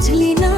বুঝলি না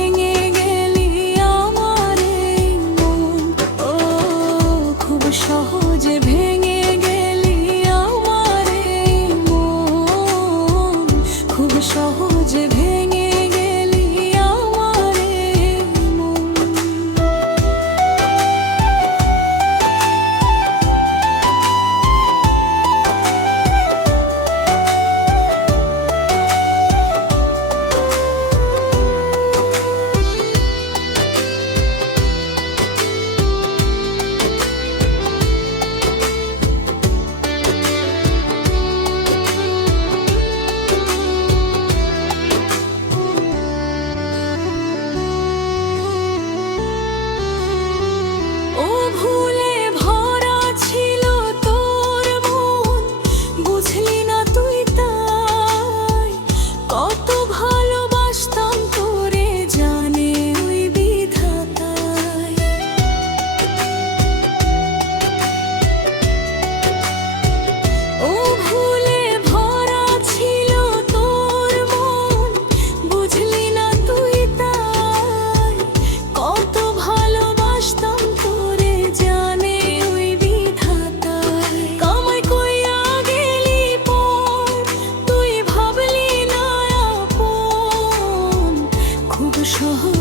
যে ভেঙে 说。